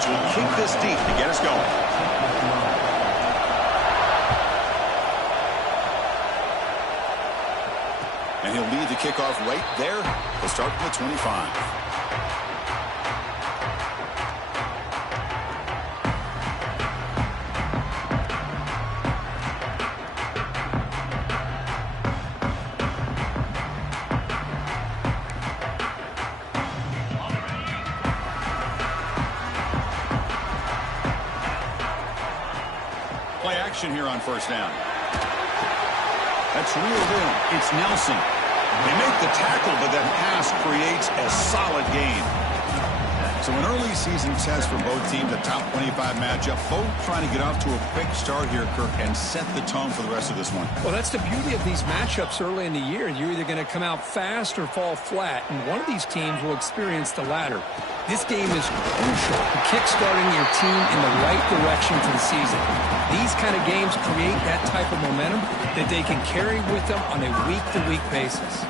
Broncos will kick this deep to get us going. And he'll lead the kickoff right there. He'll start from the 25. Play action here on first down. That's reeled in. It's Nelson. They make the tackle, but that pass creates a solid gain. So an early season test for both teams, a top 25 matchup. Both trying to get off to a quick start here, Kirk, and set the tone for the rest of this one. Well, that's the beauty of these matchups early in the year. You're either going to come out fast or fall flat, and one of these teams will experience the latter. This game is crucial to kick-starting your team in the right direction for the season. These kind of games create that type of momentum that they can carry with them on a week-to-week basis.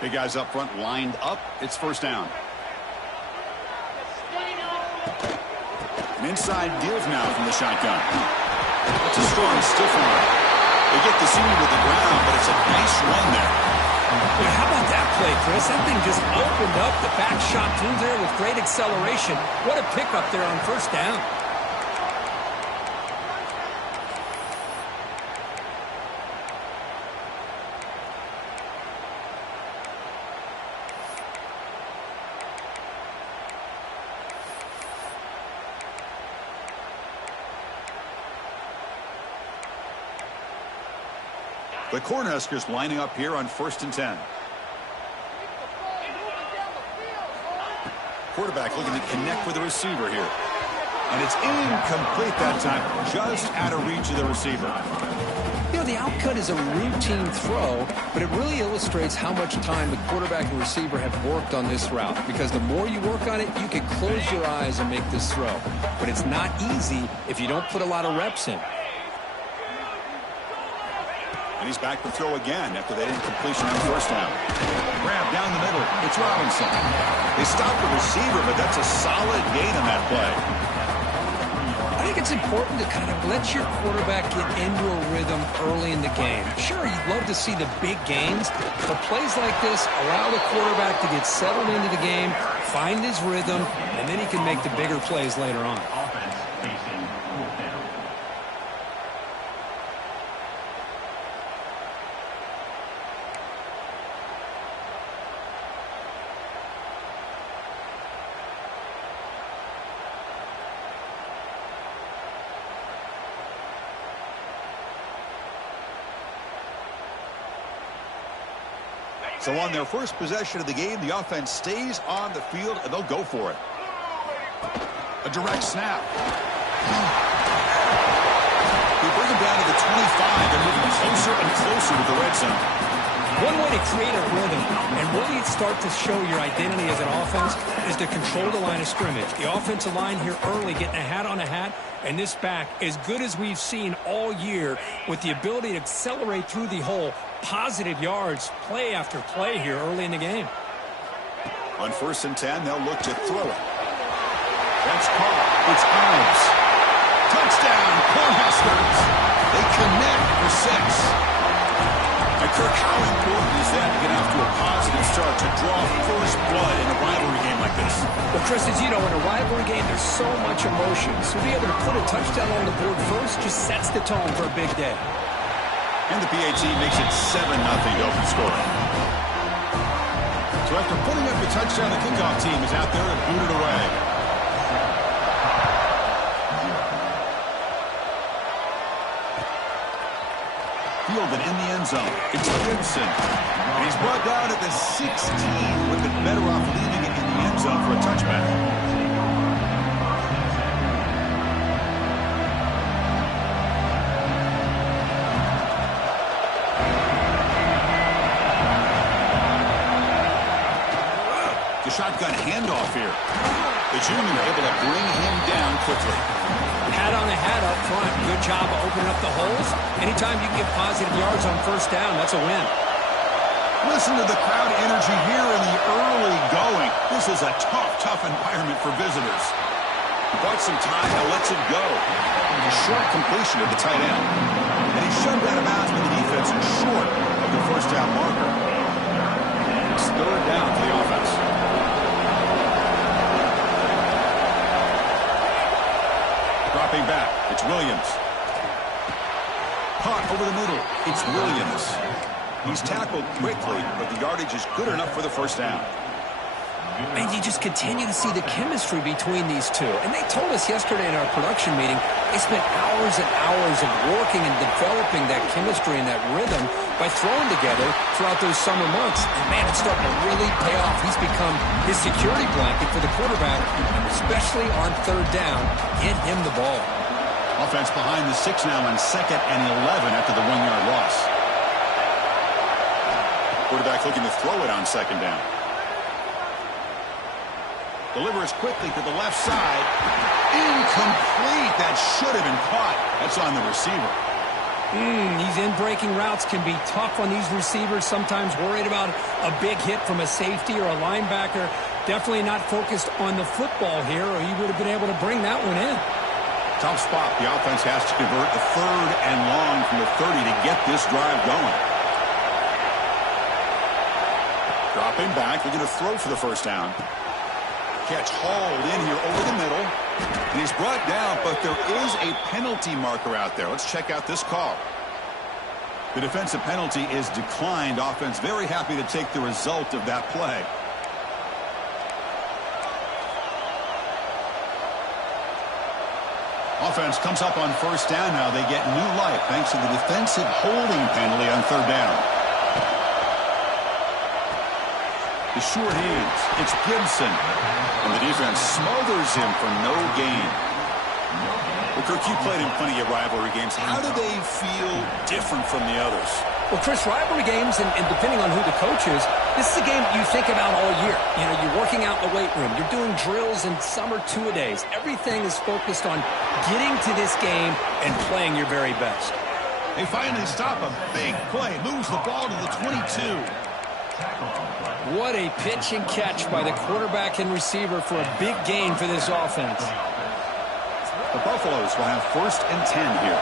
Big guys up front lined up. It's first down. An inside give now from the shotgun. That's a strong stiff arm. They get the senior to the ground, but it's a nice run there. Yeah, how about that play, Chris? That thing just opened up. The back shot through there with great acceleration. What a pickup there on first down. The Cornhuskers lining up here on 1st and 10. Quarterback looking to connect with the receiver here. And it's incomplete that time, just out of reach of the receiver. You know, the outcut is a routine throw, but it really illustrates how much time the quarterback and receiver have worked on this route. Because the more you work on it, you can close your eyes and make this throw. But it's not easy if you don't put a lot of reps in. And he's back to throw again after that incompletion on first down. Grab down the middle. It's Robinson. They stop the receiver, but that's a solid gain on that play. I think it's important to kind of let your quarterback get into a rhythm early in the game. Sure, you'd love to see the big gains, but plays like this allow the quarterback to get settled into the game, find his rhythm, and then he can make the bigger plays later on. So on their first possession of the game, the offense stays on the field, and they'll go for it. A direct snap. They bring him down to the 25. They're moving closer and closer to the red zone. One way to create a rhythm and really start to show your identity as an offense is to control the line of scrimmage. The offensive line here early getting a hat on a hat, and this back as good as we've seen all year with the ability to accelerate through the hole. Positive yards, play after play here early in the game. On 1st and 10, they'll look to throw it. That's caught. It's Ives. Touchdown, Cornhuskers. They connect for 6. And Kirk, how important is that to get off to a positive start to draw first blood in a rivalry game like this? Well, Chris, as you know, in a rivalry game, there's so much emotion. So to be able to put a touchdown on the board first just sets the tone for a big day. And the PAT makes it 7-0 to open scoring. So after putting up the touchdown, the kickoff team is out there and booted away. Fielded in the end zone. It's Gibson. And he's brought down at the 16. Would have been better off leaving it in the end zone for a touchback. Shotgun handoff here. The junior able to bring him down quickly. Hat on a hat up front. Good job of opening up the holes. Anytime you can get positive yards on first down, that's a win. Listen to the crowd energy here in the early going. This is a tough environment for visitors. Bought some time, now lets it go. A short completion to the tight end. And he's shoved out of bounds by the defense and short of the first down marker. It's third down for the offense. Dropping back, it's Williams. Caught over the middle, it's Williams. He's tackled quickly, but the yardage is good enough for the first down. And you just continue to see the chemistry between these two. And they told us yesterday in our production meeting, they spent hours and hours of working and developing that chemistry and that rhythm by throwing together throughout those summer months. And, man, it's starting to really pay off. He's become his security blanket for the quarterback, and especially on third down, get him the ball. Offense behind the 6 now on 2nd and 11 after the 1-yard loss. Quarterback looking to throw it on 2nd down. Delivers quickly to the left side. Incomplete. That should have been caught. That's on the receiver. These in-breaking routes can be tough on these receivers. Sometimes worried about a big hit from a safety or a linebacker. Definitely not focused on the football here, or he would have been able to bring that one in. Tough spot. The offense has to convert the 3rd and long from the 30 to get this drive going. Dropping back. They're going to throw for the first down. Catch hauled in here over the middle. And he's brought down, but there is a penalty marker out there. Let's check out this call. The defensive penalty is declined. Offense very happy to take the result of that play. Offense comes up on first down now. They get new life thanks to the defensive holding penalty on 3rd down. The short hands. It's Gibson. And the defense smothers him for no gain. Well, Kirk, you played in plenty of rivalry games. How do they feel different from the others? Well, Chris, rivalry games, and depending on who the coach is, this is a game you think about all year. You know, you're working out in the weight room. You're doing drills and summer two-a-days. Everything is focused on getting to this game and playing your very best. They finally stop a big play. Moves the ball to the 22. What a pitch and catch by the quarterback and receiver for a big gain for this offense. The Buffaloes will have 1st and 10 here.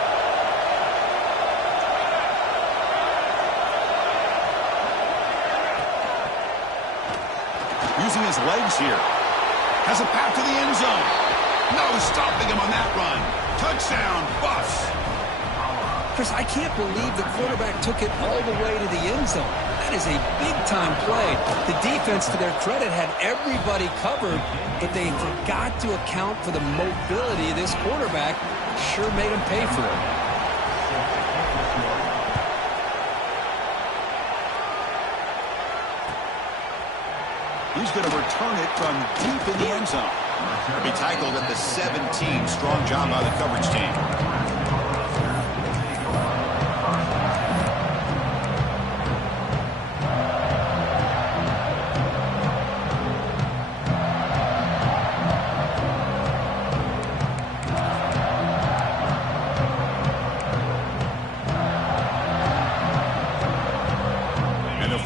Using his legs here. Has a path to the end zone. No stopping him on that run. Touchdown, Buffs. Chris, I can't believe the quarterback took it all the way to the end zone. That is a big-time play. The defense, to their credit, had everybody covered, but they forgot to account for the mobility of this quarterback. Sure made him pay for it. He's going to return it from deep in the end zone. He'll be tackled at the 17. Strong job by the coverage team.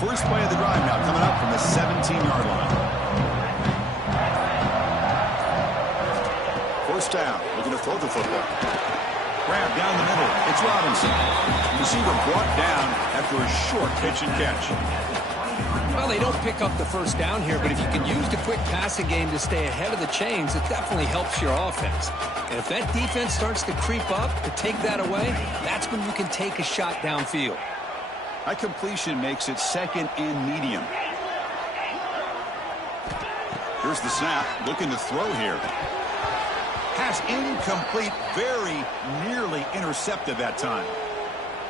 First play of the drive now coming up from the 17-yard line. First down, looking to throw the football. Grab down the middle. It's Robinson. Receiver brought down after a short pitch and catch. Well, they don't pick up the first down here, but if you can use the quick passing game to stay ahead of the chains, it definitely helps your offense. And if that defense starts to creep up to take that away, that's when you can take a shot downfield. That completion makes it 2nd and medium. Here's the snap. Looking to throw here. Pass incomplete. Very nearly intercepted that time.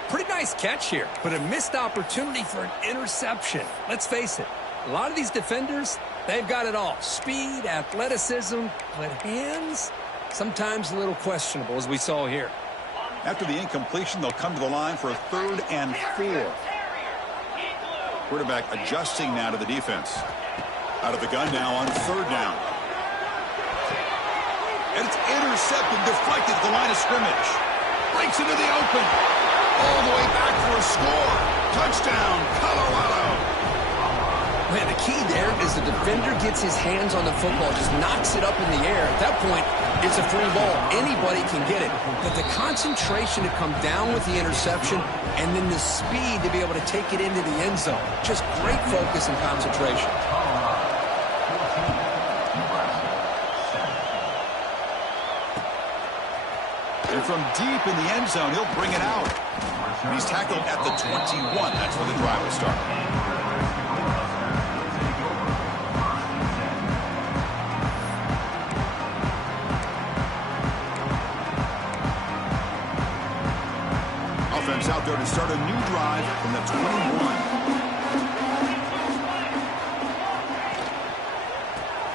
Pretty nice catch here, but a missed opportunity for an interception. Let's face it, a lot of these defenders, they've got it all. Speed, athleticism, but hands, sometimes a little questionable, as we saw here. After the incompletion, they'll come to the line for a 3rd and 4. Quarterback adjusting now to the defense. Out of the gun now on 3rd down. And it's intercepted, deflected at the line of scrimmage. Breaks into the open. All the way back for a score. Touchdown, Colorado. Man, the key there is the defender gets his hands on the football, just knocks it up in the air. At that point, it's a free ball. Anybody can get it. But the concentration to come down with the interception and then the speed to be able to take it into the end zone. Just great focus and concentration. And from deep in the end zone, he'll bring it out. And he's tackled at the 21. That's where the drive will start. Offense out there to start a new drive from the 21.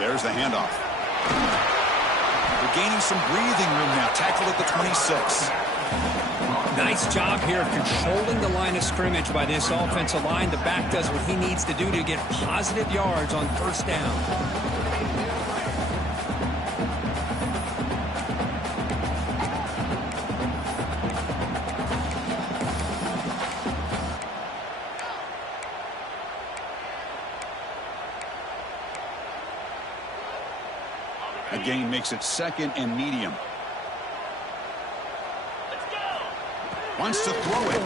There's the handoff. They're gaining some breathing room now. Tackled at the 26. Nice job here of controlling the line of scrimmage by this offensive line. The back does what he needs to do to get positive yards on first down. A gain makes it second and medium. Wants to throw it.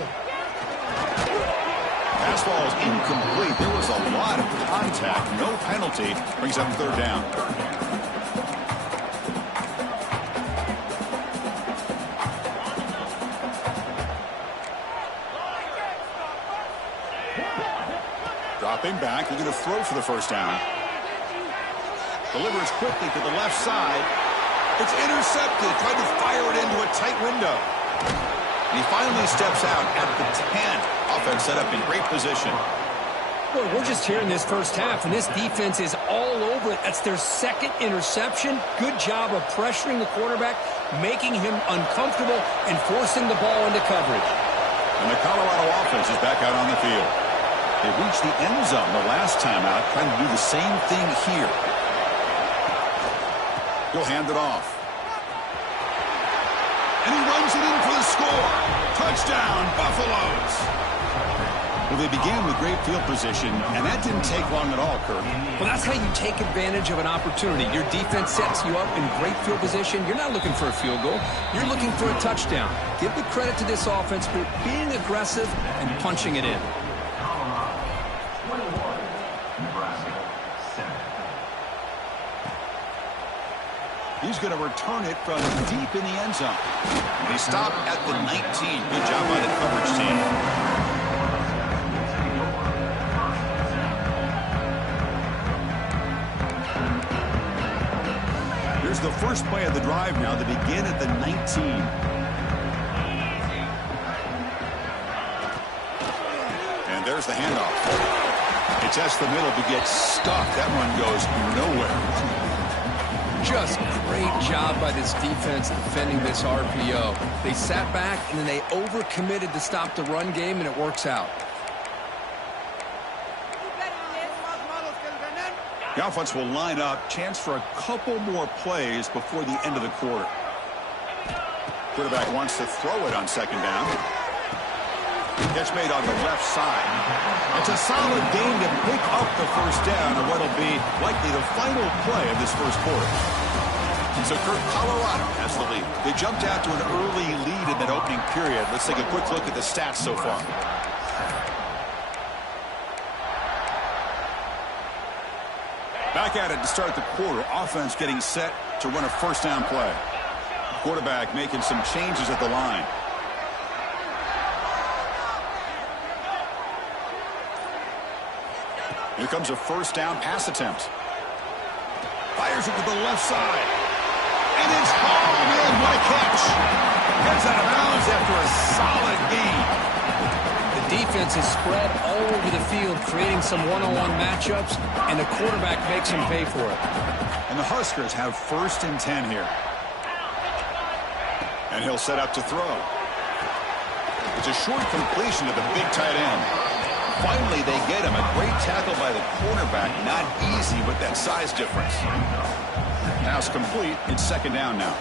Pass ball is incomplete. There was a lot of contact. No penalty. Brings up third down. Dropping back. Looking to throw for the first down. Delivers quickly to the left side. It's intercepted. Tried to fire it into a tight window. And he finally steps out at the 10. Offense set up in great position. Boy, we're just here in this first half, and this defense is all over it. That's their second interception. Good job of pressuring the quarterback, making him uncomfortable, and forcing the ball into coverage. And the Colorado offense is back out on the field. They reached the end zone the last time out, trying to do the same thing here. He'll hand it off. And he runs it in for the score. Touchdown, Buffaloes. Well, they began with great field position, and that didn't take long at all, Kirk. Well, that's how you take advantage of an opportunity. Your defense sets you up in great field position. You're not looking for a field goal. You're looking for a touchdown. Give the credit to this offense for being aggressive and punching it in. He's going to return it from deep in the end zone. They stop at the 19. Good job by the coverage team. Here's the first play of the drive now to begin at the 19. And there's the handoff. It tests the middle to get stuck. That one goes nowhere. Just great job by this defense defending this RPO. They sat back, and then they overcommitted to stop the run game, and it works out. The offense will line up. Chance for a couple more plays before the end of the quarter. Quarterback wants to throw it on second down. Catch made on the left side. It's a solid gain to pick up the first down on what will be likely the final play of this first quarter. So Kirk, Colorado has the lead. They jumped out to an early lead in that opening period. Let's take a quick look at the stats so far. Back at it to start the quarter. Offense getting set to run a first down play. Quarterback making some changes at the line. Here comes a first down pass attempt. Fires it to the left side. And it's hauled in. What a catch. Gets out of bounds after a solid gain. The defense is spread all over the field, creating some one-on-one matchups, and the quarterback makes him pay for it. And the Huskers have first and 10 here. And he'll set up to throw. It's a short completion to the big tight end. Finally, they get him. A great tackle by the cornerback. Not easy with that size difference. Pass complete. It's second down now.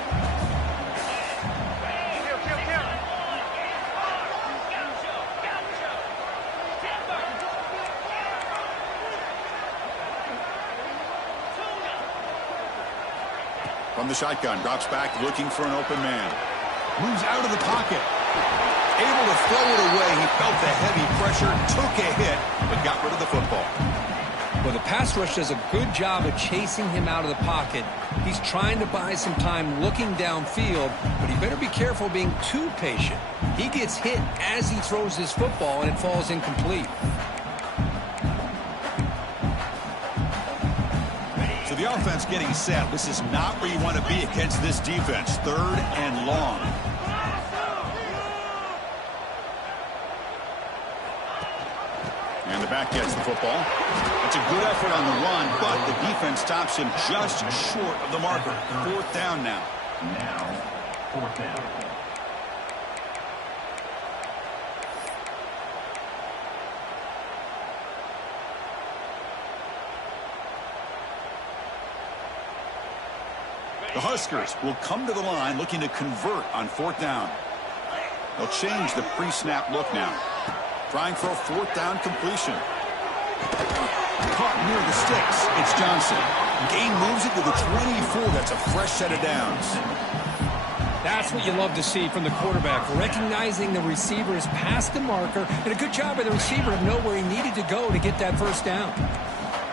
From the shotgun, drops back, looking for an open man. Moves out of the pocket. Able to throw it away. He felt the heavy pressure, took a hit, but got rid of the football. Well, the pass rush does a good job of chasing him out of the pocket. He's trying to buy some time looking downfield, but he better be careful being too patient. He gets hit as he throws his football, and it falls incomplete. So the offense getting set. This is not where you want to be against this defense. Third and long. And the back gets the football. It's a good effort on the run, but the defense stops him just short of the marker. Fourth down now. Fourth down. The Huskers will come to the line looking to convert on fourth down. They'll change the pre-snap look now. Trying for a fourth down completion. Caught near the sticks. It's Johnson. Gain moves it to the 24. That's a fresh set of downs. That's what you love to see from the quarterback, recognizing the receiver is past the marker, and a good job by the receiver to know where he needed to go to get that first down.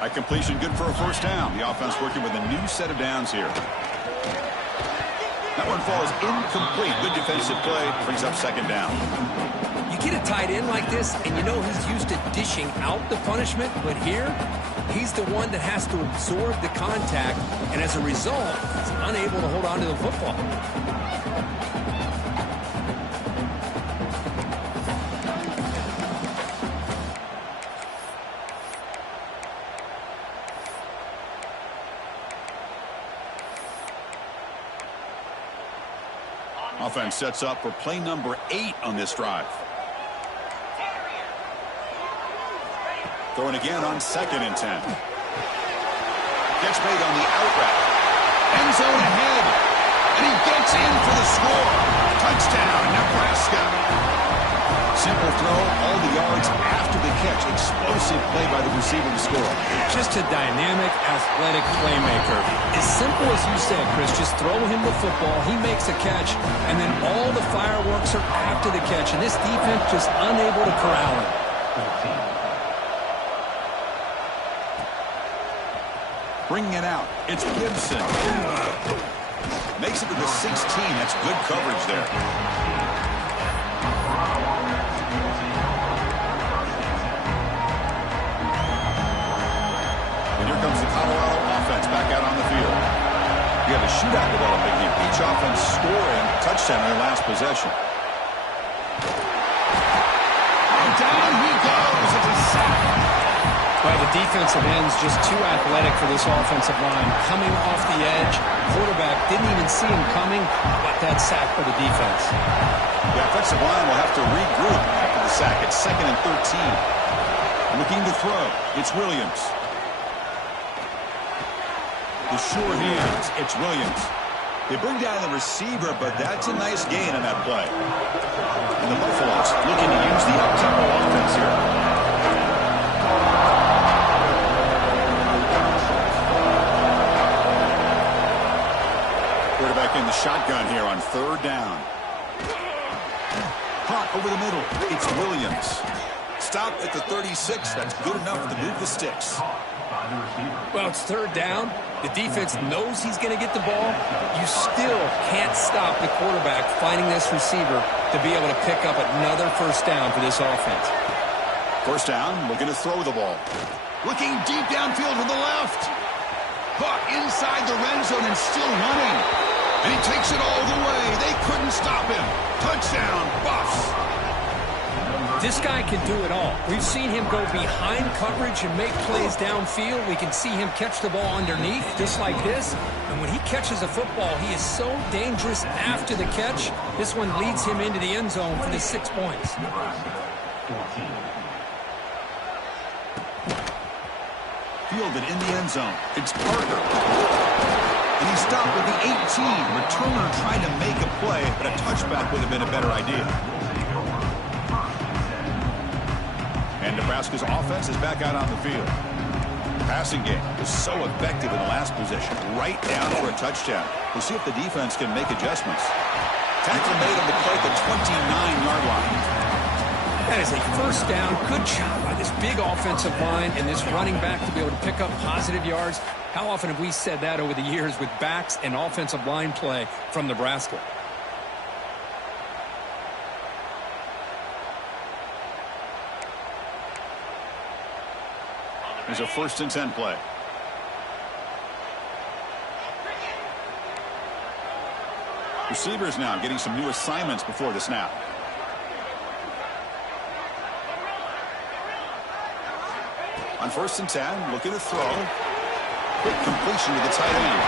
That completion good for a first down. The offense working with a new set of downs here. That one falls incomplete. Good defensive play. Brings up second down. You get a tight end like this, and you know he's used to dishing out the punishment, but here, he's the one that has to absorb the contact, and as a result, he's unable to hold on to the football. Offense sets up for play number 8 on this drive. Throwing again on 2nd and 10. Gets made on the out route. End zone ahead. And he gets in for the score. Touchdown, Nebraska. Simple throw, all the yards after the catch. Explosive play by the receiver to score. Just a dynamic, athletic playmaker. As simple as you said, Chris, just throw him the football, he makes a catch, and then all the fireworks are after the catch, and this defense just unable to corral him. Bringing it out, it's Gibson. Makes it to the 16. That's good coverage there. And here comes the Colorado offense back out on the field. You have a shootout developing here. Each offense scoring a touchdown in their last possession. And down he goes. It's a sack. Well, the defensive end's just too athletic for this offensive line. Coming off the edge, quarterback didn't even see him coming, but that sack for the defense. The offensive line will have to regroup after the sack. It's 2nd and 13. Looking to throw. It's Williams. The sure hands. It's Williams. They bring down the receiver, but that's a nice gain on that play. And the Buffaloes looking to use the up-tempo offense here. Quarterback in the shotgun here on 3rd down. Hot over the middle. It's Williams. Stopped at the 36. That's good enough to move the sticks. Well, it's 3rd down. The defense knows he's going to get the ball. You still can't stop the quarterback finding this receiver to be able to pick up another first down for this offense. First down, looking to throw the ball. Looking deep downfield to the left. Caught inside the red zone and still running. And he takes it all the way. They couldn't stop him. Touchdown, Buffs. This guy can do it all. We've seen him go behind coverage and make plays downfield. We can see him catch the ball underneath, just like this. And when he catches a football, he is so dangerous after the catch. This one leads him into the end zone for the 6 points. fielded in the end zone. It's Parker. And he stopped with the 18. Returner trying to make a play, but a touchback would have been a better idea. And Nebraska's offense is back out on the field. Passing game was so effective in the last possession, right down for a touchdown. We'll see if the defense can make adjustments. Tackle made on the play at the 29-yard line. That is a first down. Good job by this big offensive line and this running back to be able to pick up positive yards. How often have we said that over the years with backs and offensive line play from Nebraska? There's a 1st and 10 play. Receivers now getting some new assignments before the snap. On 1st and 10, looking to throw. Quick completion to the tight end.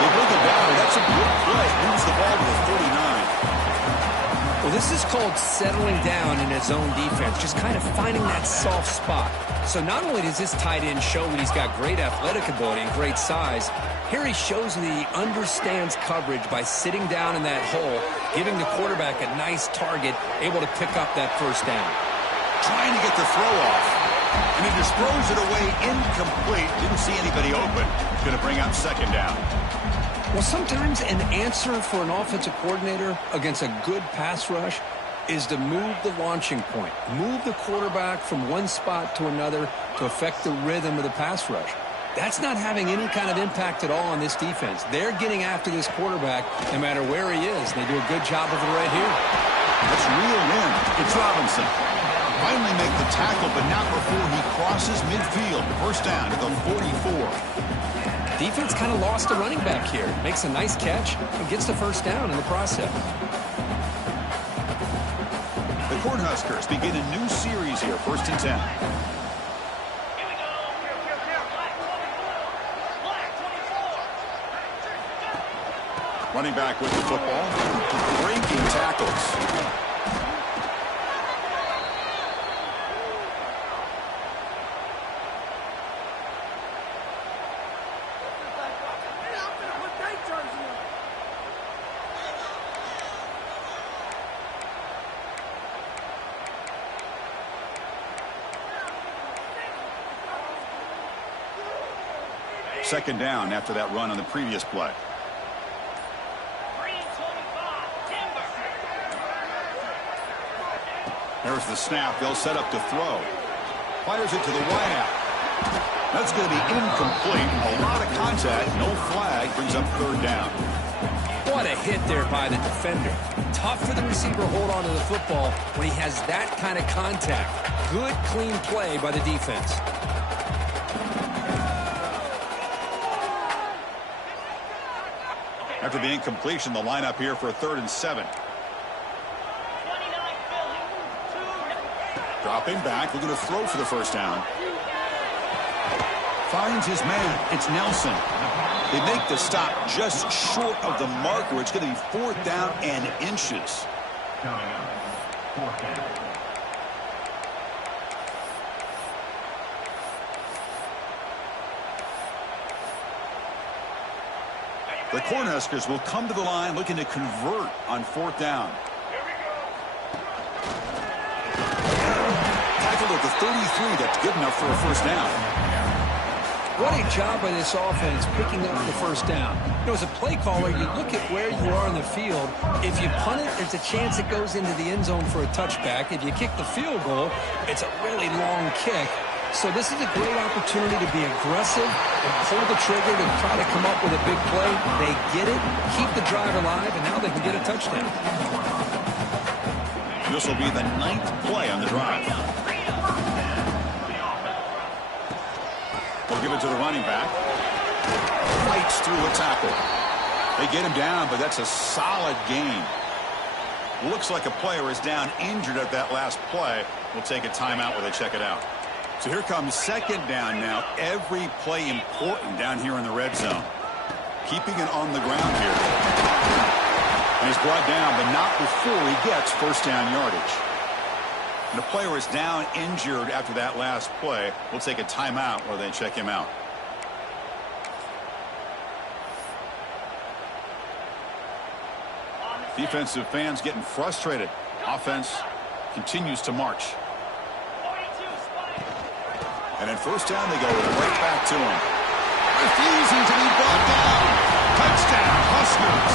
They bring it down. That's a good play. Moves the ball to the 49. Well, this is called settling down in his own defense, just kind of finding that soft spot. So not only does this tight end show that he's got great athletic ability and great size, here he shows that he understands coverage by sitting down in that hole, giving the quarterback a nice target, able to pick up that first down. Trying to get the throw off. And he just throws it away incomplete. Didn't see anybody open. Going to bring up 2nd down. Well, sometimes an answer for an offensive coordinator against a good pass rush is to move the launching point, move the quarterback from one spot to another to affect the rhythm of the pass rush. That's not having any kind of impact at all on this defense. They're getting after this quarterback no matter where he is. They do a good job of it right here. Let's reel in. It's Robinson. Finally make the tackle, but not before he crosses midfield. 1st down to the 44. Defense kind of lost the running back here. Makes a nice catch and gets the 1st down in the process. The Cornhuskers begin a new series here, 1st and 10. Running back with the football. Breaking tackles. Second down after that run on the previous play. There's the snap. They'll set up to throw. Fires it to the wideout. That's going to be incomplete. A lot of contact. No flag. Brings up 3rd down. What a hit there by the defender. Tough for the receiver to hold on to the football when he has that kind of contact. Good, clean play by the defense. After the incompletion, the lineup here for a 3rd and 7. Dropping back, looking to throw for the 1st down. Finds his man. It's Nelson. They make the stop just short of the marker. It's going to be 4th down and inches. Coming up, 4th down. The Cornhuskers will come to the line looking to convert on 4th down. Tackled at the 33. That's good enough for a 1st down. What a job by this offense picking up the 1st down. You know, as a play caller, you look at where you are in the field. If you punt it, there's a chance it goes into the end zone for a touchback. If you kick the field goal, it's a really long kick. So this is a great opportunity to be aggressive and pull the trigger to try to come up with a big play. They get it, keep the drive alive, and now they can get a touchdown. This will be the 9th play on the drive. We'll give it to the running back. Fights through a tackle. They get him down, but that's a solid gain. Looks like a player is down injured at that last play. We'll take a timeout while they check it out. So here comes 2nd down now. Every play important down here in the red zone. Keeping it on the ground here. And he's brought down, but not before he gets 1st down yardage. And the player is down injured after that last play. We'll take a timeout while they check him out. Defensive fans getting frustrated. Offense continues to march. And in first down, they go right back to him. Refusing to be brought down. Touchdown, Huskers.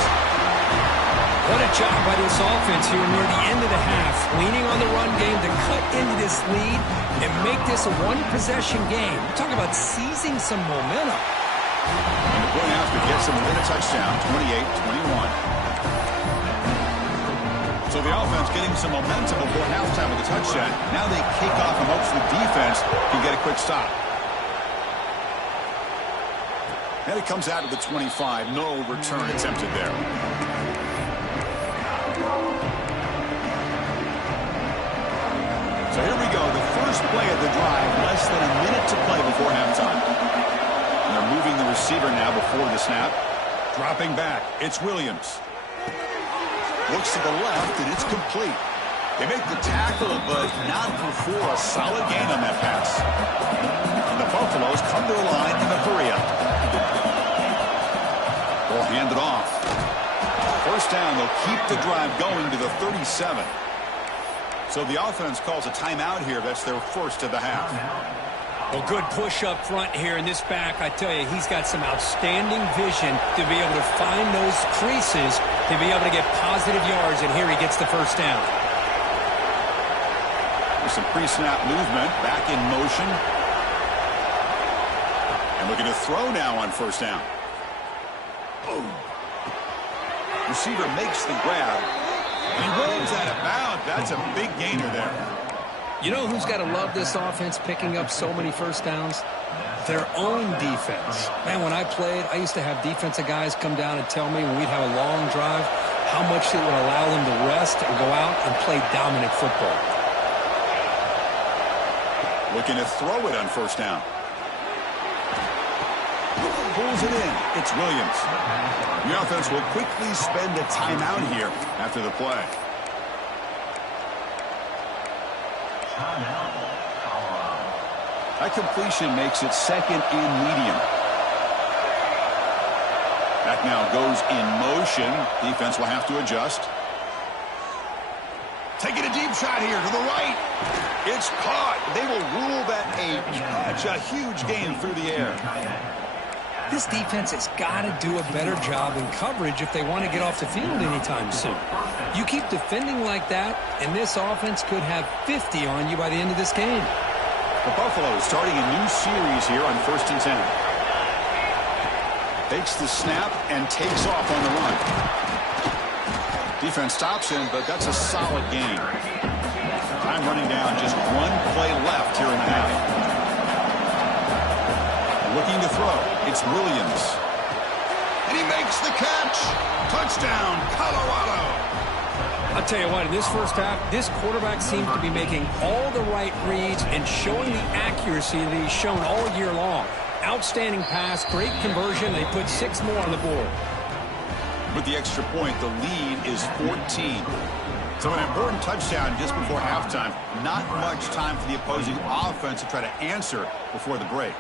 What a job by this offense here near the end of the half. Leaning on the run game to cut into this lead and make this a one-possession game. Talk about seizing some momentum. And the point after gets them within a touchdown, 28-21. So the offense getting some momentum before halftime with a touchdown. Now they kick off and hopes the defense can get a quick stop. And it comes out of the 25. No return attempted there. So here we go. The first play of the drive. Less than a minute to play before halftime. And they're moving the receiver now before the snap. Dropping back. It's Williams. Looks to the left, and it's complete. They make the tackle, but not before a solid gain on that pass. And the Buffaloes come to the line in a hurry-up. They'll hand it off. First down, they'll keep the drive going to the 37. So the offense calls a timeout here. That's their first of the half. Well, good push up front here in this back. I tell you, he's got some outstanding vision to be able to find those creases, to be able to get positive yards, and here he gets the first down. There's some pre-snap movement, back in motion. And looking to throw now on first down. Oh. Receiver makes the grab. He rolls out of bounds. That's a big gainer there. You know who's got to love this offense picking up so many first downs? Their own defense. Man, when I played, I used to have defensive guys come down and tell me when we'd have a long drive how much it would allow them to rest and go out and play dominant football. Looking to throw it on first down. Pulls it in. It's Williams. The offense will quickly spend a timeout here after the play. That completion makes it second and medium. That now goes in motion. Defense will have to adjust. Taking a deep shot here to the right. It's caught. They will rule that a catch, a huge gain through the air. This defense has got to do a better job in coverage if they want to get off the field anytime soon. You keep defending like that, and this offense could have 50 on you by the end of this game. The Buffaloes starting a new series here on 1st and 10. Takes the snap and takes off on the run. Defense stops him, but that's a solid gain. Time running down, just one play left here in the half. Looking to throw. It's Williams. And he makes the catch. Touchdown, Colorado. I'll tell you what, in this first half, this quarterback seems to be making all the right reads and showing the accuracy that he's shown all year long. Outstanding pass, great conversion. They put 6 more on the board. With the extra point, the lead is 14. So an important touchdown just before halftime. Not much time for the opposing offense to try to answer before the break.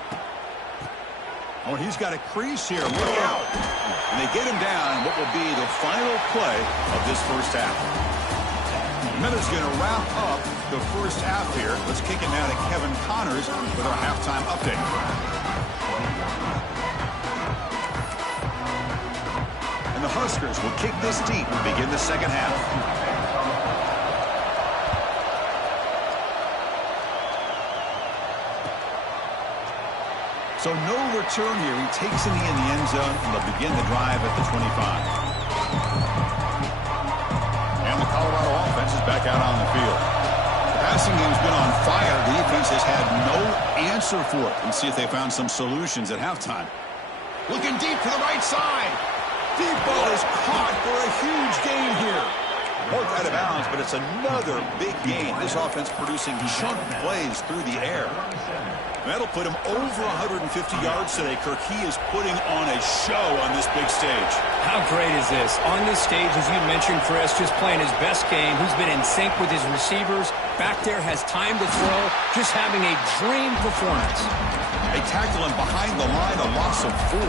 Oh, he's got a crease here. Look out. And they get him down what will be the final play of this first half. Miller's going to wrap up the first half here. Let's kick it now to Kevin Connors with our halftime update. And the Huskers will kick this deep and begin the second half. So no return here. He takes it in the end zone, and they'll begin the drive at the 25. And the Colorado offense is back out on the field. The passing game's been on fire. The defense has had no answer for it. And see if they found some solutions at halftime. Looking deep to the right side. Deep ball is caught for a huge gain here. Worked out of bounds, but it's another big gain. This offense producing chunk plays through the air. That'll put him over 150 yards today, Kirk. He is putting on a show on this big stage. How great is this? On this stage, as you mentioned, Chris, just playing his best game. He's been in sync with his receivers. Back there, has time to throw. Just having a dream performance. They tackle him behind the line, a loss of 4.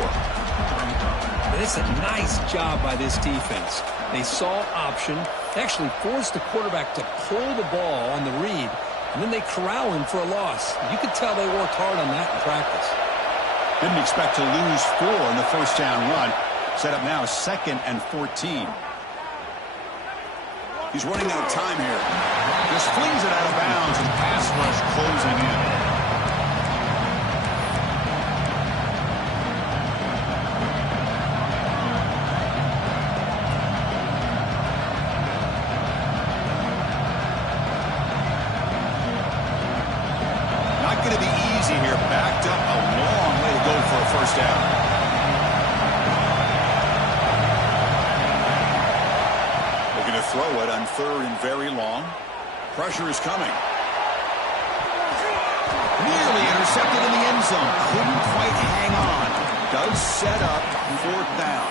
But it's a nice job by this defense. They saw option. They actually forced the quarterback to pull the ball on the read. And then they corral him for a loss. You could tell they worked hard on that in practice. Didn't expect to lose 4 in the first down run. Set up now 2nd and 14. He's running out of time here. Just flings it out of bounds and pass rush closing in. Throw it on 3rd and very long. Pressure is coming. Nearly intercepted in the end zone. Couldn't quite hang on. Does set up 4th down.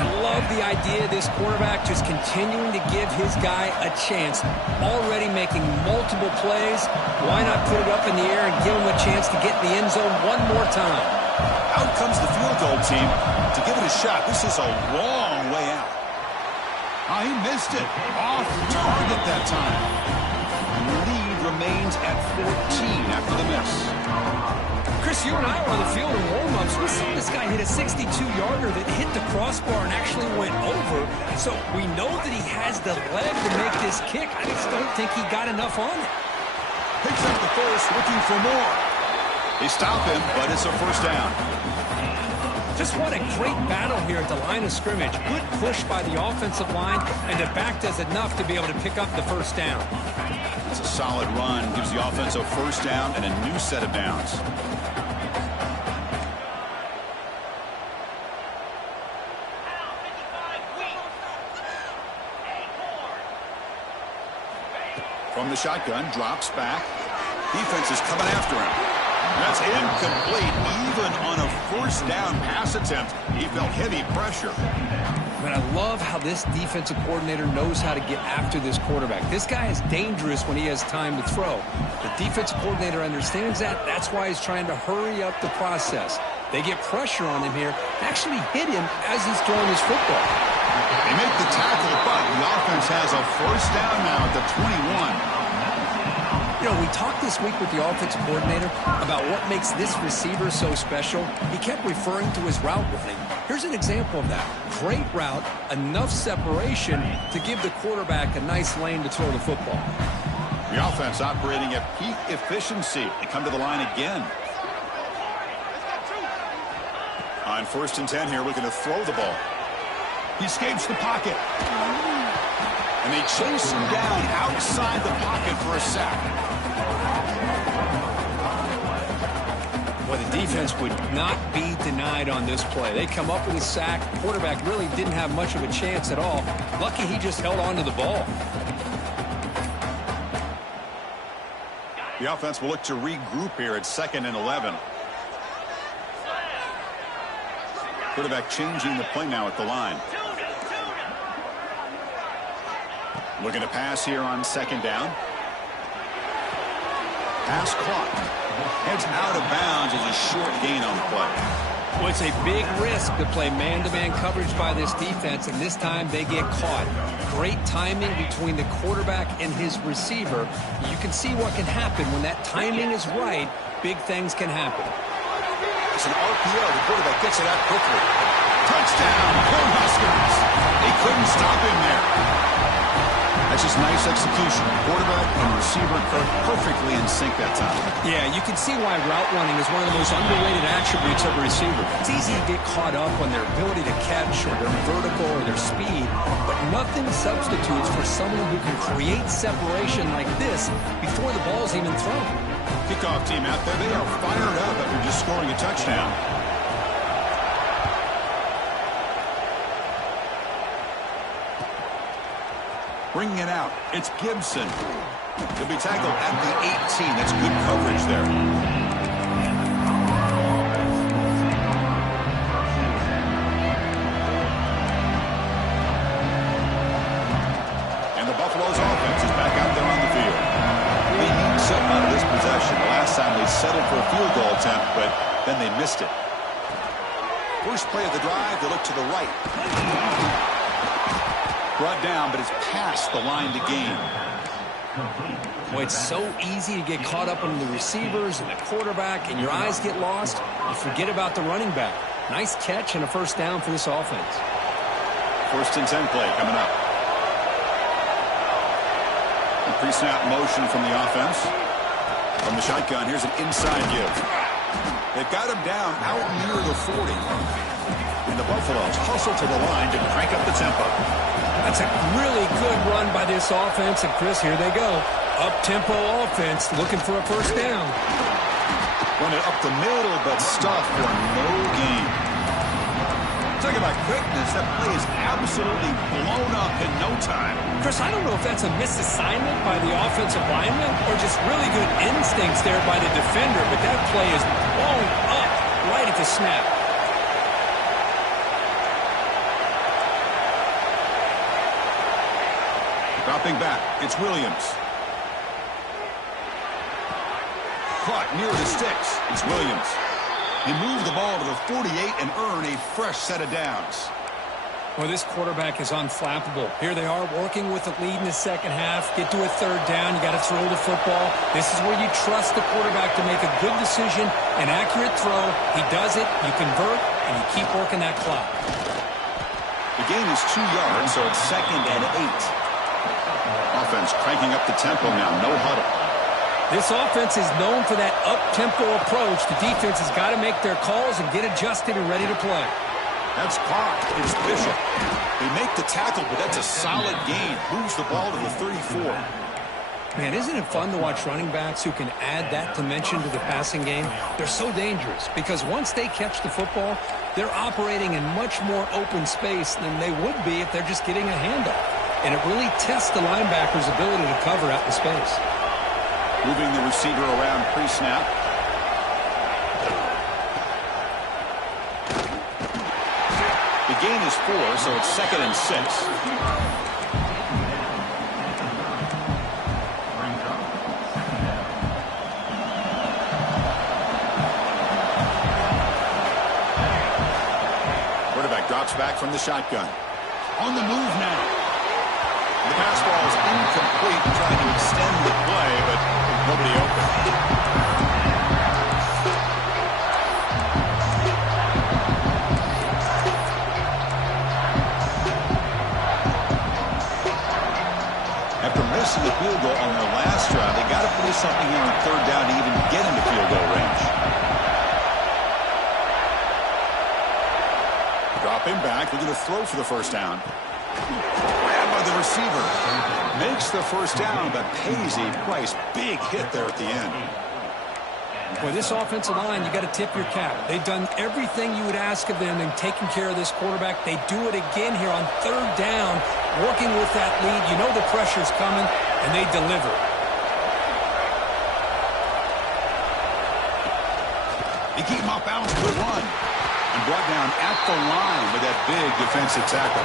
I love the idea of this quarterback just continuing to give his guy a chance. Already making multiple plays. Why not put it up in the air and give him a chance to get in the end zone one more time? Out comes the field goal team to give it a shot. This is a long way out. Oh, he missed it. Off target that time. Lead remains at 14 after the miss. Chris, you and I were on the field in warm-ups. We saw this guy hit a 62-yarder that hit the crossbar and actually went over. So we know that he has the leg to make this kick. I just don't think he got enough on it. Picks up the first, looking for more. They stop him, but it's a first down. Just what a great battle here at the line of scrimmage. Good push by the offensive line, and the back does enough to be able to pick up the first down. It's a solid run. Gives the offense a first down and a new set of downs. From the shotgun, drops back. Defense is coming after him. That's incomplete. Even on a first down pass attempt, he felt heavy pressure. But I love how this defensive coordinator knows how to get after this quarterback. This guy is dangerous when he has time to throw. The defensive coordinator understands that. That's why he's trying to hurry up the process. They get pressure on him here, actually hit him as he's throwing his football. They make the tackle, but the offense has a first down now at the 21. You know, we talked this week with the offensive coordinator about what makes this receiver so special. He kept referring to his route running. Here's an example of that. Great route, enough separation to give the quarterback a nice lane to throw the football. The offense operating at peak efficiency. They come to the line again. On 1st and 10 here, looking to throw the ball. He escapes the pocket. And they chase him down outside the pocket for a sack. Well, the defense would not be denied on this play. They come up with a sack. The quarterback really didn't have much of a chance at all. Lucky he just held on to the ball. The offense will look to regroup here at 2nd and 11. Quarterback changing the play now at the line. Looking to pass here on 2nd down. Pass clock. Heads out of bounds as a short gain on the play. Well, it's a big risk to play man-to-man coverage by this defense, and this time they get caught. Great timing between the quarterback and his receiver. You can see what can happen when that timing is right. Big things can happen. It's an RPO. The quarterback gets it out quickly. Touchdown, Cornhuskers. They couldn't stop him there. That's just nice execution. Quarterback and receiver perfectly in sync that time. Yeah, you can see why route running is one of the most underrated attributes of a receiver. It's easy to get caught up on their ability to catch or their vertical or their speed, but nothing substitutes for someone who can create separation like this before the ball's even thrown. Kickoff team out there, they are fired up after just scoring a touchdown. Bringing it out, it's Gibson. He'll be tackled at the 18. That's good coverage there. And the Buffalo's offense is back out there on the field. They need something out of this possession. The last time they settled for a field goal attempt, but then they missed it. First play of the drive, they look to the right. Brought down, but it's past the line to gain. Boy, it's so easy to get caught up on the receivers and the quarterback, and your eyes get lost. You forget about the running back. Nice catch and a first down for this offense. First and 10 play coming up. A pre-snap motion from the offense. From the shotgun, here's an inside give. They've got him down out near the 40. And the Buffaloes hustle to the line to crank up the tempo. That's a really good run by this offense. And, Chris, here they go. Up-tempo offense looking for a first down. Run it up the middle, but stuffed for no gain. Talk about quickness. That play is absolutely blown up in no time. Chris, I don't know if that's a misassignment by the offensive lineman or just really good instincts there by the defender, but that play is blown up right at the snap. Dropping back, it's Williams. Caught near the sticks, it's Williams. He moved the ball to the 48 and earned a fresh set of downs. Well, this quarterback is unflappable. Here they are working with the lead in the second half. Get to a third down. You got to throw the football. This is where you trust the quarterback to make a good decision, an accurate throw. He does it, you convert, and you keep working that clock. The gain is 2 yards, so it's 2nd and 8. Offense cranking up the tempo now, no huddle. This offense is known for that up-tempo approach. The defense has got to make their calls and get adjusted and ready to play. That's caught. It's Bishop. They make the tackle, but that's a solid gain. Moves the ball to the 34. Man, isn't it fun to watch running backs who can add that dimension to the passing game? They're so dangerous because once they catch the football, they're operating in much more open space than they would be if they're just getting a handoff. And it really tests the linebacker's ability to cover out in space. Moving the receiver around pre-snap. The gain is 4, so it's 2nd and 6. Quarterback drops back from the shotgun. On the move now. The pass ball is incomplete, trying to extend the play, but nobody open. After missing the field goal on their last drive, they got to produce something here on third down to even get into field goal range. Dropping back, looking to throw for the first down. Grabbed by the receiver. Makes the first down, but pays a price. Big hit there at the end. Boy, this offensive line, you got to tip your cap. They've done everything you would ask of them in taking care of this quarterback. They do it again here on third down, working with that lead. You know the pressure's coming, and they deliver. They keep him off balance, good run. And brought down at the line with that big defensive tackle.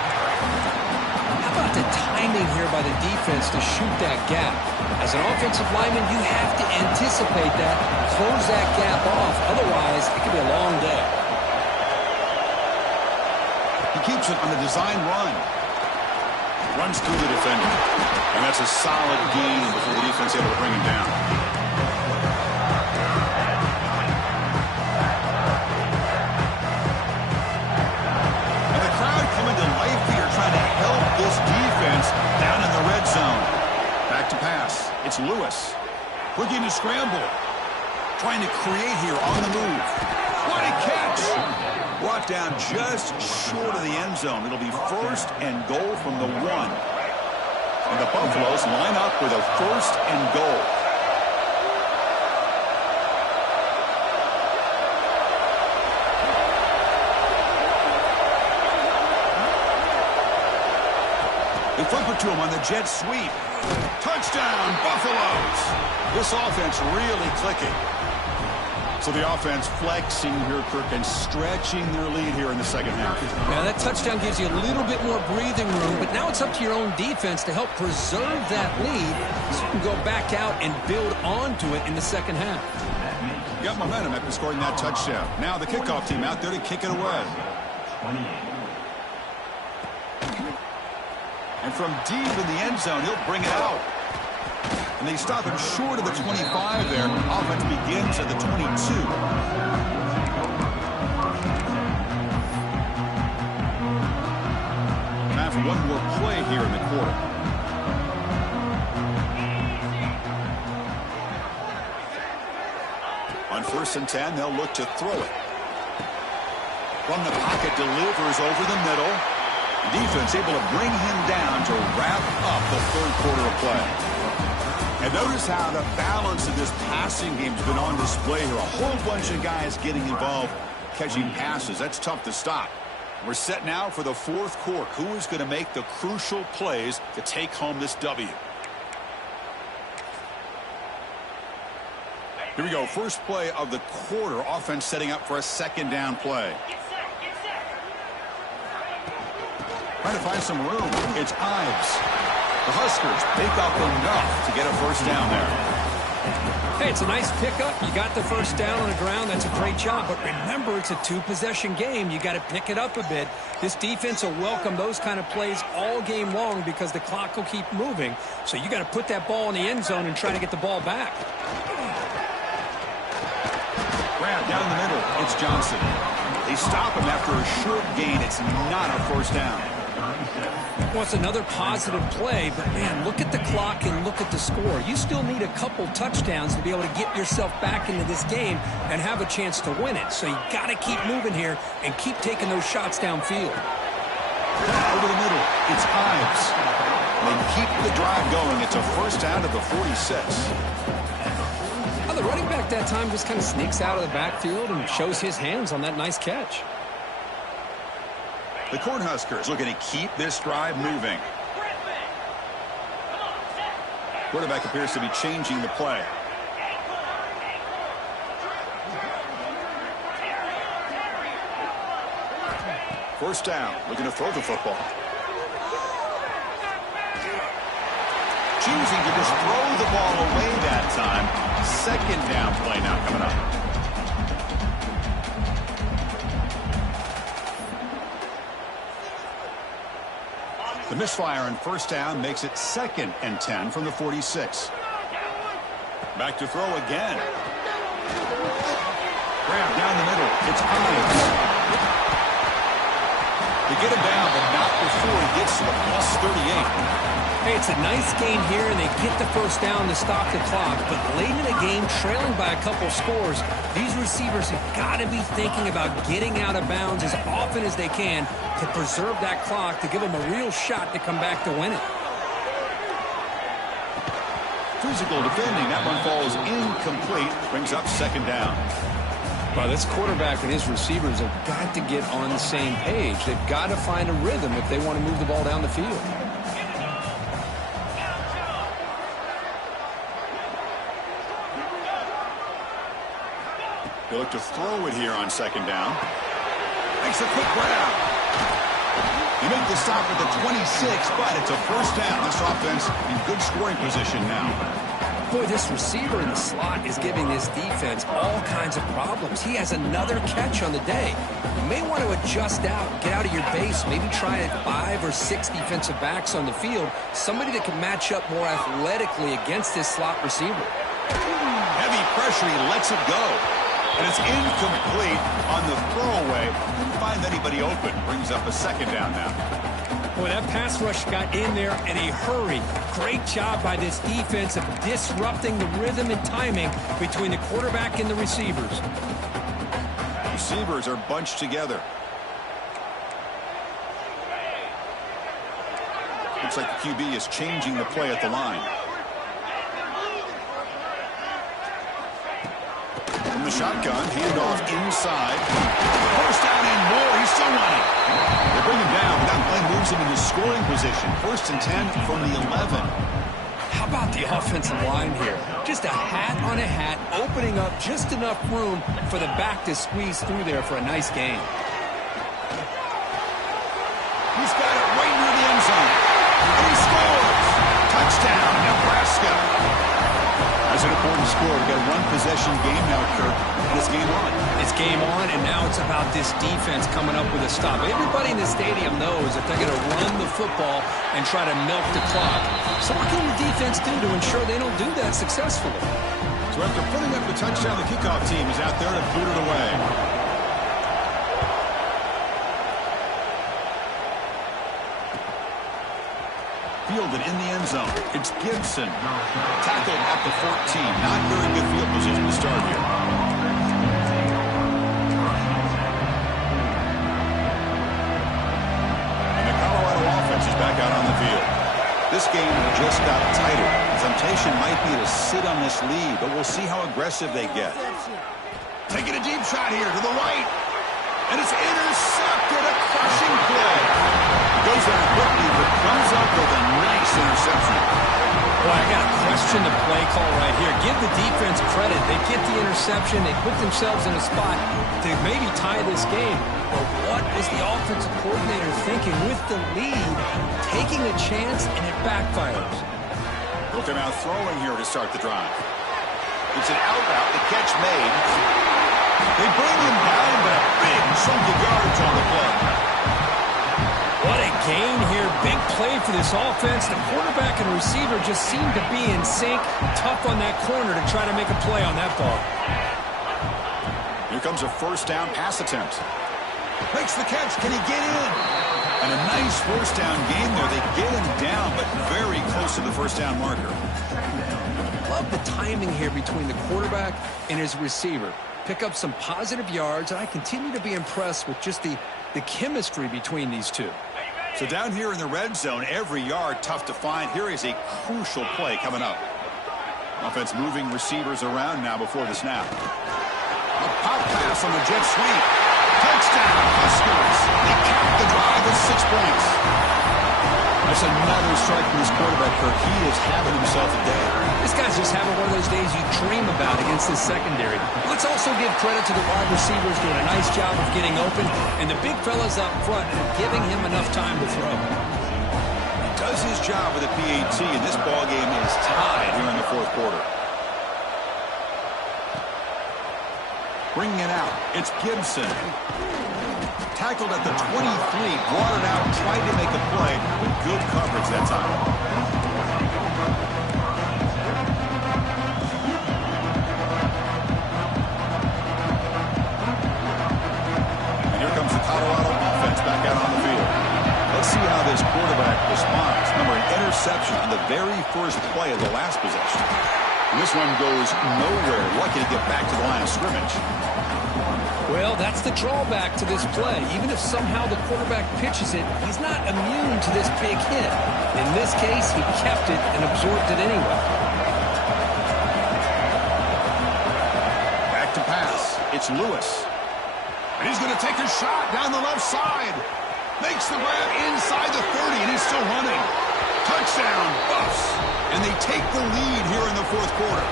How about the timing here by the defense to shoot that gap? As an offensive lineman, you have to anticipate that, close that gap off. Otherwise, it could be a long day. He keeps it on a design run. Runs through the defender. And that's a solid gain before the defense able to bring him down. This defense down in the red zone. Back to pass. It's Lewis. Looking to scramble. Trying to create here on the move. What a catch. Brought down just short of the end zone. It'll be 1st and goal from the 1. And the Buffaloes line up with a 1st and goal. They flip it to him on the jet sweep. Touchdown, Buffaloes. This offense really clicking. So the offense flexing here, Kirk, and stretching their lead here in the second half. Now that touchdown gives you a little bit more breathing room, but now it's up to your own defense to help preserve that lead so you can go back out and build onto it in the second half. Got momentum after scoring that touchdown. Now the kickoff team out there to kick it away. 28. And from deep in the end zone, he'll bring it out. And they stop him short of the 25 there. Offense begins at the 22. Time for one more play here in the quarter. On 1st and 10, they'll look to throw it. From the pocket, delivers over the middle. Defense able to bring him down to wrap up the third quarter of play. And notice how the balance of this passing game has been on display here. A whole bunch of guys getting involved, catching passes. That's tough to stop. We're set now for the fourth quarter. Who is going to make the crucial plays to take home this W? Here we go. First play of the quarter. Offense setting up for a second down play. Trying to find some room. It's Ives. The Huskers pick up enough to get a first down there. Hey, it's a nice pickup. You got the first down on the ground. That's a great job. But remember, it's a two-possession game. You got to pick it up a bit. This defense will welcome those kind of plays all game long because the clock will keep moving. So you got to put that ball in the end zone and try to get the ball back. Grab down the middle. It's Johnson. They stop him after a short gain. It's not a first down. Well, it's another positive play, but, man, look at the clock and look at the score. You still need a couple touchdowns to be able to get yourself back into this game and have a chance to win it. So you got to keep moving here and keep taking those shots downfield. Over the middle, it's Ives. They keep the drive going. It's a first down to the 46. Well, the running back that time just kind of sneaks out of the backfield and shows his hands on that nice catch. The Cornhuskers looking to keep this drive moving. Quarterback appears to be changing the play. First down, looking to throw the football. Choosing to just throw the ball away that time. Second down play now coming up. The misfire on first down makes it 2nd and 10 from the 46. Back to throw again. Grab down the middle. It's Ives. They get him down, but not before he gets to the +38. Hey, it's a nice game here, and they get the first down to stop the clock. But late in the game, trailing by a couple scores, these receivers have got to be thinking about getting out of bounds as often as they can to preserve that clock, to give them a real shot to come back to win it. Physical defending. That one falls incomplete. Brings up second down. Well, this quarterback and his receivers have got to get on the same page. They've got to find a rhythm if they want to move the ball down the field. They look to throw it here on second down. Makes a quick grab. They make the stop at the 26, but it's a first down. This offense in good scoring position now. Boy, this receiver in the slot is giving this defense all kinds of problems. He has another catch on the day. You may want to adjust out, get out of your base, maybe try 5 or 6 defensive backs on the field, somebody that can match up more athletically against this slot receiver. Heavy pressure, he lets it go. And it's incomplete on the throwaway. Didn't find anybody open. Brings up a second down now. Boy, that pass rush got in there in a hurry. Great job by this defense of disrupting the rhythm and timing between the quarterback and the receivers. Receivers are bunched together. Looks like the QB is changing the play at the line. the shotgun, hand off inside. First down and more. He's still running. They bring him down. That play moves him into scoring position. 1st and 10 from the 11. How about the offensive line here? Just a hat on a hat, opening up just enough room for the back to squeeze through there for a nice gain. He's got it right near the end zone. And he scores. Touchdown, Nebraska. That's an important score. We've got a one-possession game now, Kirk, and it's game on. It's game on, and now it's about this defense coming up with a stop. Everybody in the stadium knows that they're going to run the football and try to milk the clock. So what can the defense do to ensure they don't do that successfully? So after putting up the touchdown, the kickoff team is out there to boot it away. Fielded in the end zone. It's Gibson. Tackled at the 14. Not very good field position to start here. And the Colorado offense is back out on the field. This game just got tighter. The temptation might be to sit on this lead, but we'll see how aggressive they get. Taking a deep shot here to the right. And it's intercepted. A crushing play. Goes down quickly, but comes up with a nice interception. Boy, I got to question the play call right here. Give the defense credit. They get the interception. They put themselves in a spot to maybe tie this game. But what was the offensive coordinator thinking with the lead, taking a chance, and it backfires? Look, they're now throwing here to start the drive. It's an out route. The catch made. They bring him down, but a big chunk of yards on the play. What a gain here. Big play for this offense. The quarterback and receiver just seem to be in sync. Tough on that corner to try to make a play on that ball. Here comes a 1st down pass attempt. Makes the catch. Can he get in? And a nice 1st down gain there. They get him down, but very close to the 1st down marker. Love the timing here between the quarterback and his receiver. Pick up some positive yards, and I continue to be impressed with just the chemistry between these two. So down here in the red zone, every yard tough to find. Here is a crucial play coming up. Offense moving receivers around now before the snap. A pop pass on the jet sweep. Touchdown, Huskers. They cap the drive with 6 points. That's another strike from this quarterback, Kirk. He is having himself a day. This guy's just having one of those days you dream about against this secondary. Let's also give credit to the wide receivers doing a nice job of getting open, and the big fellas up front giving him enough time to throw. He does his job with a PAT, and this ballgame is tied here in the 4th quarter. Bringing it out, it's Gibson. Tackled at the 23, brought it out, tried to make a play with good coverage that time. And here comes the Colorado offense back out on the field. Let's see how this quarterback responds. Remember, an interception on the very first play of the last possession. And this one goes nowhere. Lucky to get back to the line of scrimmage. Well, that's the drawback to this play. Even if somehow the quarterback pitches it, he's not immune to this big hit. In this case, he kept it and absorbed it anyway. Back to pass. It's Lewis. And he's going to take a shot down the left side. Makes the grab inside the 30, and he's still running. Touchdown, Buffs. And they take the lead here in the 4th quarter.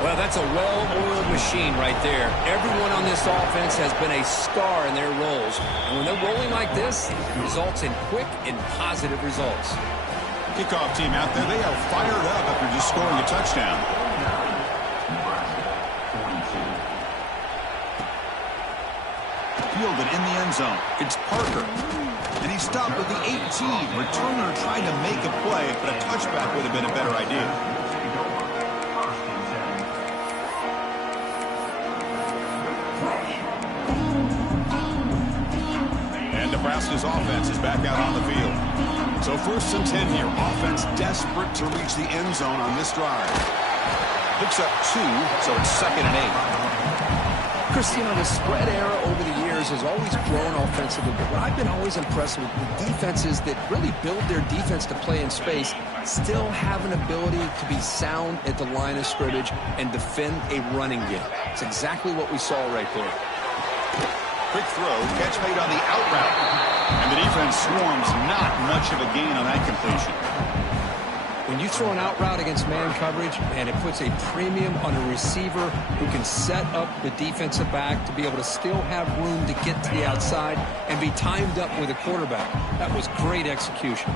Well, that's a well-oiled machine right there. Everyone on this offense has been a star in their roles. And when they're rolling like this, it results in quick and positive results. Kickoff team out there, they are fired up after just scoring a touchdown. Fielded in the end zone. It's Parker. And he stopped with the 18. Returner trying to make a play, but a touchback would have been a better idea. Nebraska's offense is back out on the field. So 1st and 10 here. Offense desperate to reach the end zone on this drive. Picks up 2, so it's 2nd and 8. Chris, you know, the spread era over the years years has always grown offensively, but what I've been always impressed with defenses that really build their defense to play in space still have an ability to be sound at the line of scrimmage and defend a running game. It's exactly what we saw right there. Quick throw, catch made on the out route. And the defense swarms, not much of a gain on that completion. When you throw an out route against man coverage, man, it puts a premium on a receiver who can set up the defensive back to be able to still have room to get to the outside and be timed up with a quarterback. That was great execution.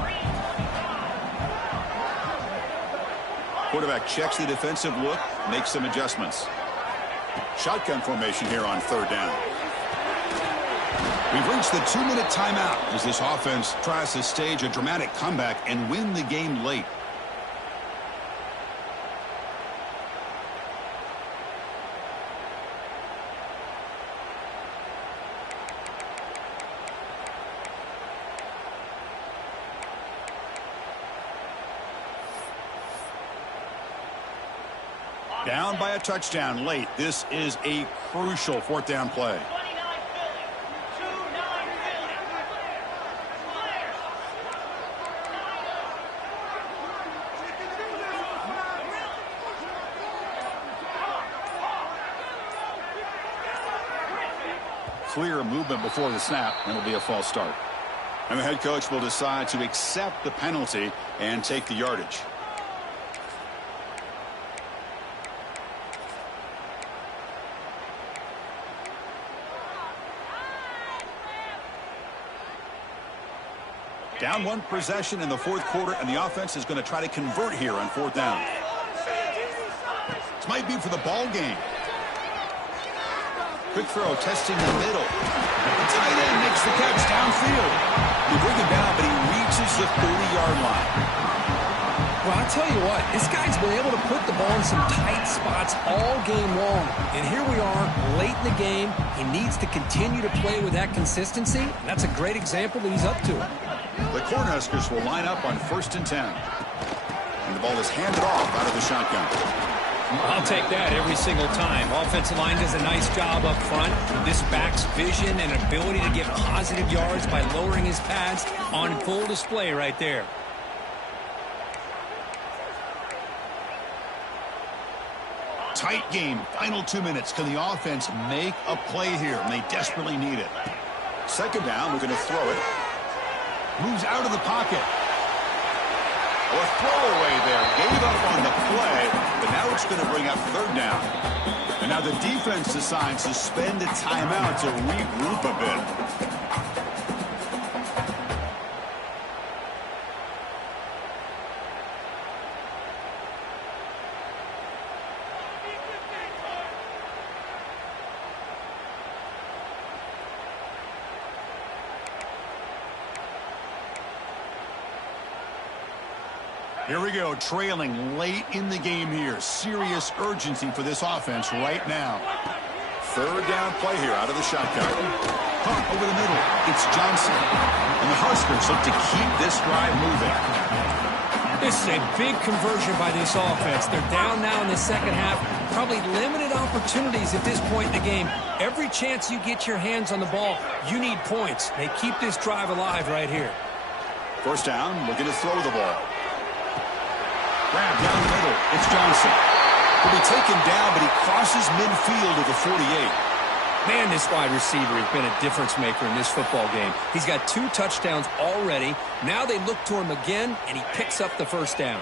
Quarterback checks the defensive look, makes some adjustments. Shotgun formation here on third down. We've reached the 2-minute timeout as this offense tries to stage a dramatic comeback and win the game late. Down by a touchdown late. This is a crucial fourth down play. Clear movement before the snap, and it'll be a false start. And the head coach will decide to accept the penalty and take the yardage. Down one possession in the fourth quarter, and the offense is going to try to convert here on fourth down. This might be for the ball game. Quick throw, testing the middle. The tight end makes the catch downfield. You bring him down, but he reaches the 30-yard line. Well, I'll tell you what, this guy's been able to put the ball in some tight spots all game long. And here we are, late in the game. He needs to continue to play with that consistency. And that's a great example that he's up to it. The Cornhuskers will line up on 1st and 10. And the ball is handed off out of the shotgun. I'll take that every single time. Offensive line does a nice job up front. This back's vision and ability to get positive yards by lowering his pads on full display right there. Tight game. Final 2 minutes. Can the offense make a play here? And they desperately need it. Second down. We're going to throw it. Moves out of the pocket. A throwaway there. Gave up on the play, but now it's going to bring up third down. And now the defense decides to spend a timeout to regroup a bit. Here we go, trailing late in the game here. Serious urgency for this offense right now. Third down play here out of the shotgun. Punt over the middle. It's Johnson. And the Huskers look to keep this drive moving. This is a big conversion by this offense. They're down now in the second half. Probably limited opportunities at this point in the game. Every chance you get your hands on the ball, you need points. They keep this drive alive right here. First down, looking to throw the ball. Grab down the middle. It's Johnson. He'll be taken down, but he crosses midfield at the 48. Man, this wide receiver has been a difference maker in this football game. He's got 2 touchdowns already. Now they look to him again, and he picks up the first down.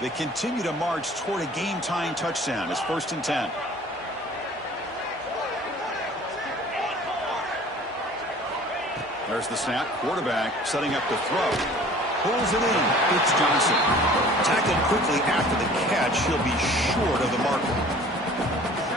They continue to march toward a game-tying touchdown. It's 1st and 10. There's the snap. Quarterback setting up the throw. Pulls it in. It's Johnson. Tackled quickly after the catch. He'll be short of the marker.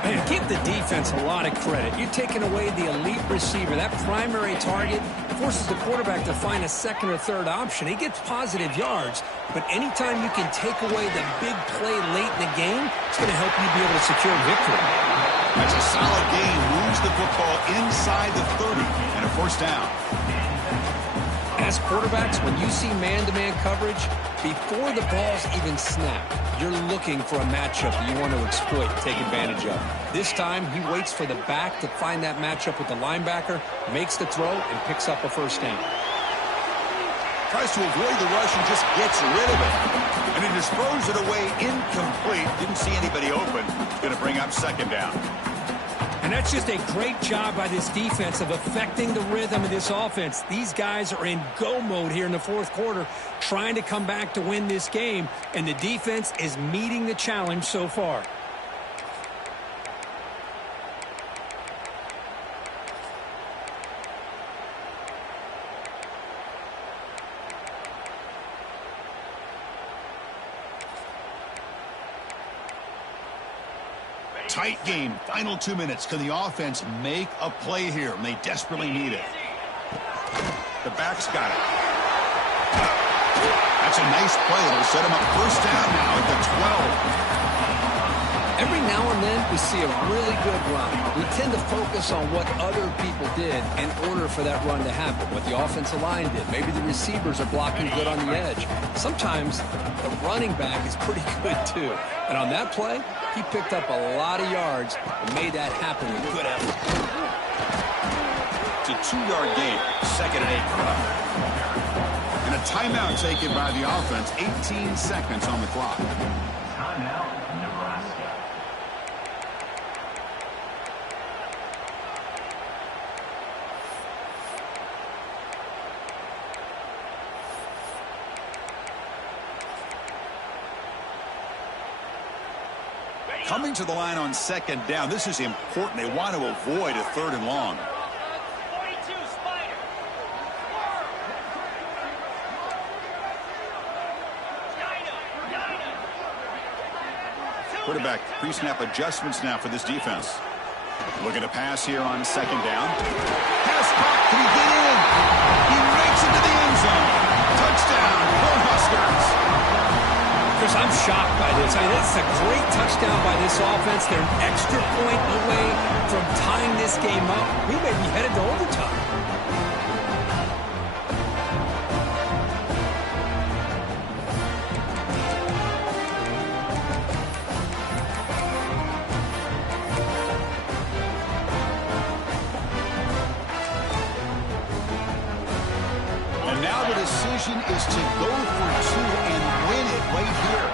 Man, give the defense a lot of credit. You're taking away the elite receiver. That primary target forces the quarterback to find a second or third option. He gets positive yards, but anytime you can take away the big play late in the game, it's going to help you be able to secure victory. That's a solid game. Moves the football inside the 30 and a first down. As quarterbacks, when you see man-to-man coverage, before the ball's even snapped, you're looking for a matchup that you want to exploit and take advantage of. This time, he waits for the back to find that matchup with the linebacker, makes the throw, and picks up a first down. Tries to avoid the rush and just gets rid of it. And he just throws it away incomplete. Didn't see anybody open. Going to bring up second down. And that's just a great job by this defense of affecting the rhythm of this offense. These guys are in go mode here in the fourth quarter, trying to come back to win this game, and the defense is meeting the challenge so far. Tight game. Final 2 minutes. Can the offense make a play here? And they desperately need it. The back's got it. That's a nice play. It'll set him up first down now at the 12. Every now and then we see a really good run. We tend to focus on what other people did in order for that run to happen, what the offensive line did. Maybe the receivers are blocking good on the edge. Sometimes the running back is pretty good too. And on that play, he picked up a lot of yards and made that happen with good effort. It's a 2-yard gain. Second and 8 for them. And a timeout taken by the offense. 18 seconds on the clock. Timeout, Nebraska. Coming to the line on second down. This is important. They want to avoid a third and long. Quarterback pre-snap adjustments now for this defense. Looking to pass here on second down. Pass caught. Can he get in? He makes it to the end zone. Touchdown, Cornhuskers. Chris, I'm shocked by this. I mean, it's a great touchdown by this offense. They're an extra point away from tying this game up. We may be headed to overtime. And now the decision is to go for two and win it right here.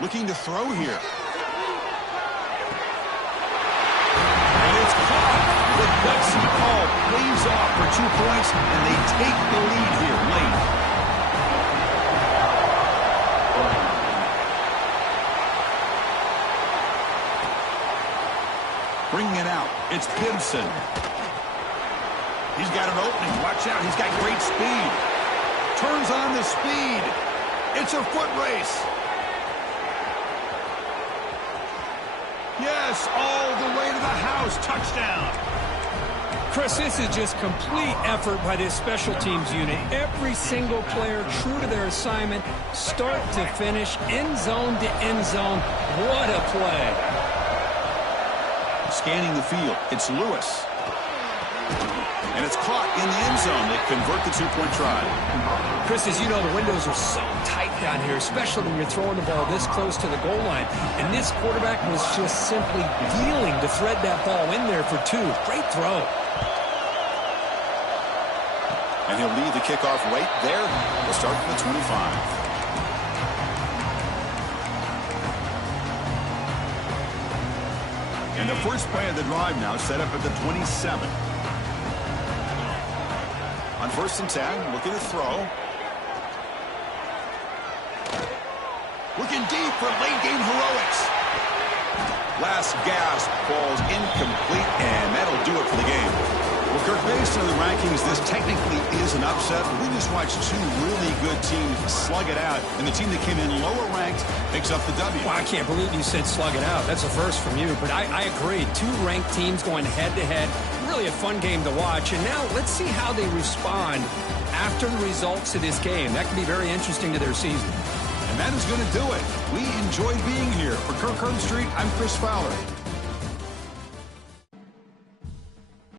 Looking to throw here. And it's caught. The gutsy call plays off for 2 points, and they take the lead here late. Bringing it out. It's Gibson. He's got an opening. Watch out. He's got great speed. Turns on the speed. It's a foot race. Yes, all the way to the house. Touchdown. Chris, this is just complete effort by this special teams unit. Every single player true to their assignment, start to finish, end zone to end zone. What a play. Scanning the field. It's Lewis. And it's caught in the end zone. They convert the 2-point try. Chris, as you know, the windows are so tight down here, especially when you're throwing the ball this close to the goal line. And this quarterback was just simply dealing to thread that ball in there for 2. Great throw. And he'll lead the kickoff right there. We'll start from the 25. And the first play of the drive now set up at the 27. On first and 10, looking to throw. Looking deep for late game heroics. Last gasp falls incomplete, and that'll do it for the game. Well, Kirk, based on the rankings, this technically is an upset. We just watched two really good teams slug it out, and the team that came in lower ranked picks up the W. Well, I can't believe you said slug it out. That's a first from you, but I agree. Two ranked teams going head-to-head. Really a fun game to watch. And now let's see how they respond after the results of this game. That could be very interesting to their season. And that is going to do it. We enjoyed being here. For Kirk Herbstreit, I'm Chris Fowler.